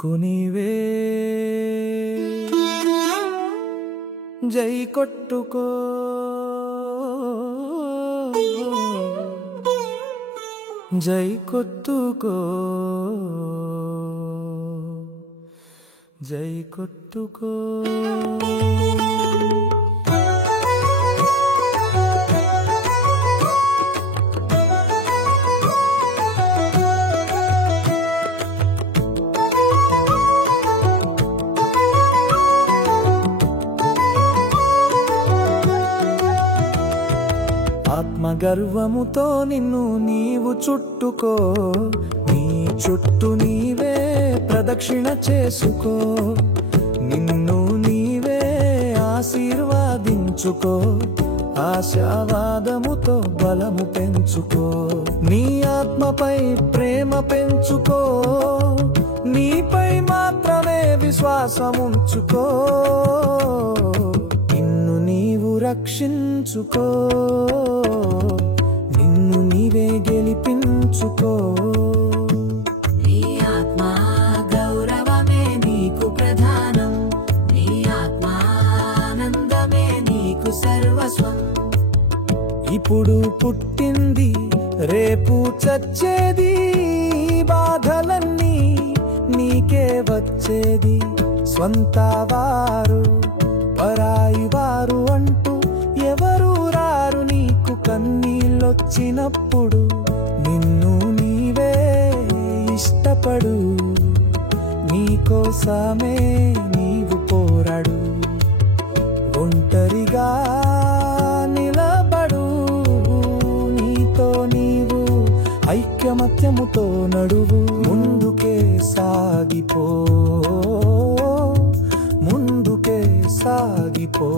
నీకు నీవే జై కొట్టుకో జై కొట్టుకో జై కొట్టుకో ఆత్మగర్వముతో నిన్ను నీవు చుట్టుకో, నీ చుట్టూ నీవే ప్రదక్షిణ చేసుకో, నిన్ను నీవే ఆశీర్వాదించుకో, ఆశావాదముతో బలము పెంచుకో, నీ ఆత్మపై ప్రేమ పెంచుకో, నీపై మాత్రమే విశ్వాసముంచుకో, నిన్ను నీవు రక్షించుకో, నిన్ను నీవే గెలిపించుకో. నీ ఆత్మ గౌరవమే నీకు ప్రధానం, నీ ఆత్మానందమే నీకు సర్వస్వం. ఇప్పుడు పుట్టింది రేపు చచ్చేది, బాధలన్నీ నీకే వచ్చేది, స్వంత వారు పరాయి వారు అంటూ ఎవరు రారు నీకు కన్నీళ్ళొచ్చినప్పుడు. నిన్ను నీవే ఇష్టపడు, నీకోసమే నీవు పోరాడు, ఒంటరిగా నిలబడు, నీతో నీవు ఐక్యమత్యముతో నడువు, ముందుకే సాగిపో, ముందుకే సాగిపో.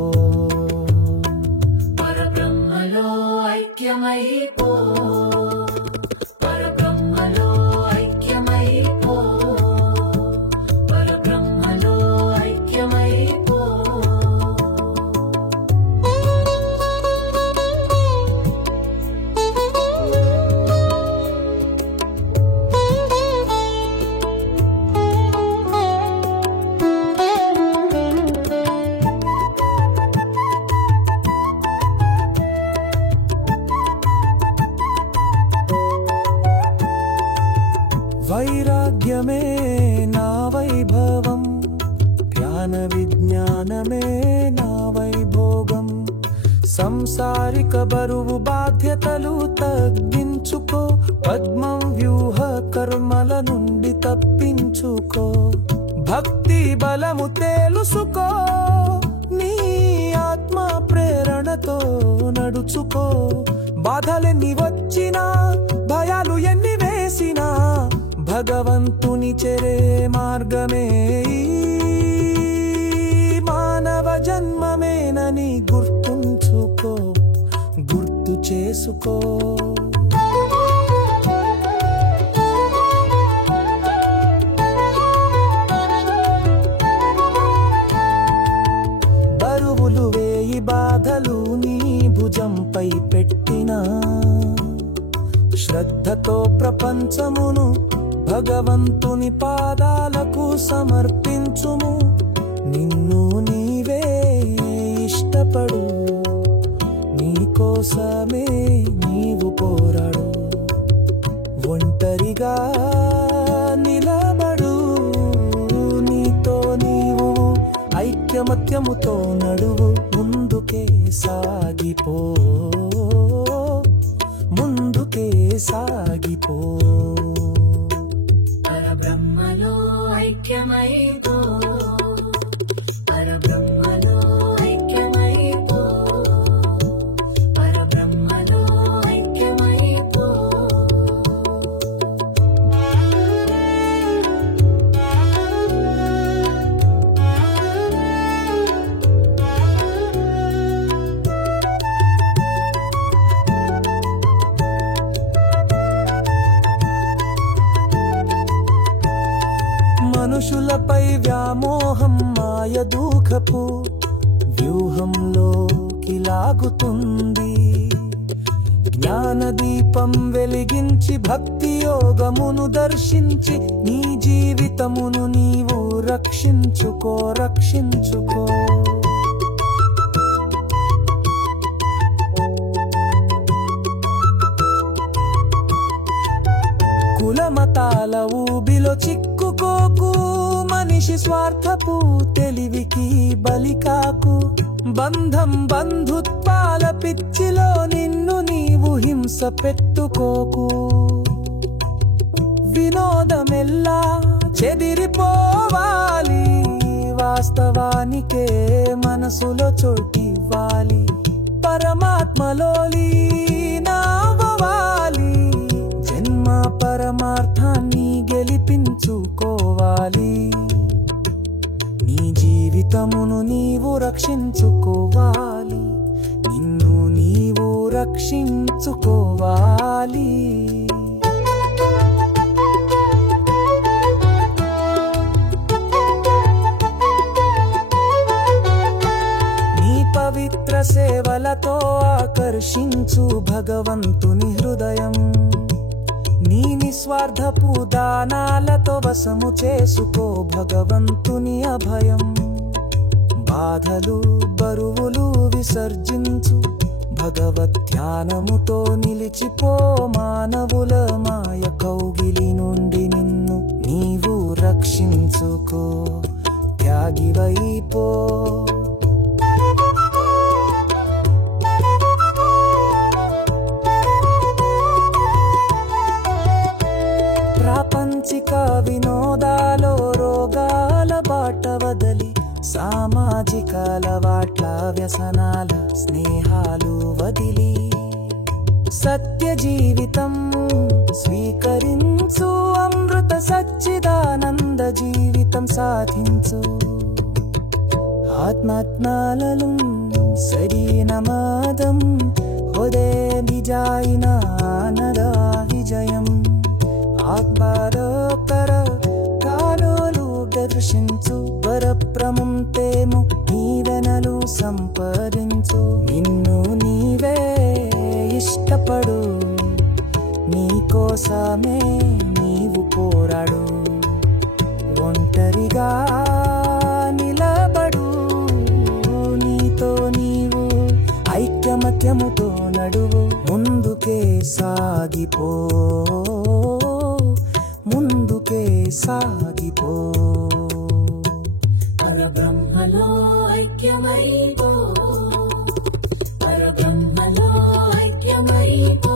పరబ్రహ్మలో ఐక్యమైపో, పరబ్రహ్మలో ఐక్యమైపో, పరబ్రహ్మలో ఐక్యమైపో. వైరాగ్యమే నా వైభవం, ధ్యాన విజ్ఞానమే నా వైభోగం, సంసారిక బరువు బాధ్యతలు తగ్గించుకో, పద్మం వ్యూహ కర్మల నుండి తప్పించుకో, భక్తి బలము తెలుసుకో, నీ ఆత్మ ప్రేరణతో నడుచుకో, బాధలెన్ని వచ్చినా భయాలు ఎన్ని వేసినా భగవంతుని చేరే మార్గమే మానవ జన్మమేనని గుర్తుంచుకో, గుర్తు చేసుకో. బరువులు వేయి బాధలు నీ భుజంపై పెట్టినా, శ్రద్ధతో ప్రపంచమును భగవంతుని పాదాలకు సమర్పించుము, నిన్ను నీవే ఇష్టపడు, నీకోసమే నీవు పోరాడు, ఒంటరిగా నిలబడు, నీతో నీవు ఐక్యమత్యముతో నడువు, ముందుకే సాగిపో, ముందుకే సాగిపో. పరబ్రహ్మలో ఐక్యమైపో, పరబ్రహ్మలో ఐక్యమైపో, పరబ్రహ్మలో ఐక్యమైపో. మనుషులపై వ్యామోహం మాయ దూఖపు వ్యూహంలోకి లాగుతుంది, జ్ఞాన దీపం వెలిగించి భక్తి యోగమును దర్శించి నీ జీవితమును నీవు రక్షించుకో రక్షించుకో. కులమతాల ఊబిలో చిక్కుకోకు, మనిషి స్వార్థపు తెలివికి బలికాకు. బంధం బంధుత్వాల పిచ్చిలో నిన్ను నీవు హింస పెట్టుకోకు. వినోదమెల్లా చెదిరిపోవాలి, వాస్తవానికే మనసులో చోటివ్వాలి. పరమాత్మలో లీనమవ్వాలి, జన్మ పరమార్థాన్ని గెలిపించుకోవాలి. నీ జీవితమును నీవు రక్షించుకోవాలి, నిన్ను నీవు రక్షించుకోవాలి. నీ పవిత్ర సేవలతో ఆకర్షించు భగవంతుని హృదయం. నీ నిస్వార్థపు దానాలతో వశము చేసుకో భగవంతుని అభయం. బాధలు బరువులు విసర్జించు, భగవత్ ధ్యానముతో నిలిచిపో. మానవుల మాయ కౌగిలి నుండి నిన్ను నీవు రక్షించుకో, త్యాగివైపో. ప్రాపంచిక వినోదాలో రోగాల బాట వదలి, సామాజిక అలవాట్ల వ్యసనాల స్నేహాలు వదిలి, సత్య జీవితం స్వీకరించు. అమృత సచ్చిదానంద జీవితం సాధించు. ఆత్మాత్మాలను శరీనమాదం హృదే విజాయిన నదా విజయం. ఆత్మారోకర కాలోలు దర్శించు, పరప్రముంతేము నీవెనలు సంపాదించు. నిన్ను నీవే ఇష్టపడు, నీకోసమే నీవు పోరాడు. ఒంటరిగా నిలబడు, నీతో నీవు ఐక్యమత్యముతో నడువు. ముందుకే సాగిపో, ముందుకే సాగిపో. పరబ్రహ్మలో ఐక్యమైపో, పరబ్రహ్మలో ఐక్యమైపో.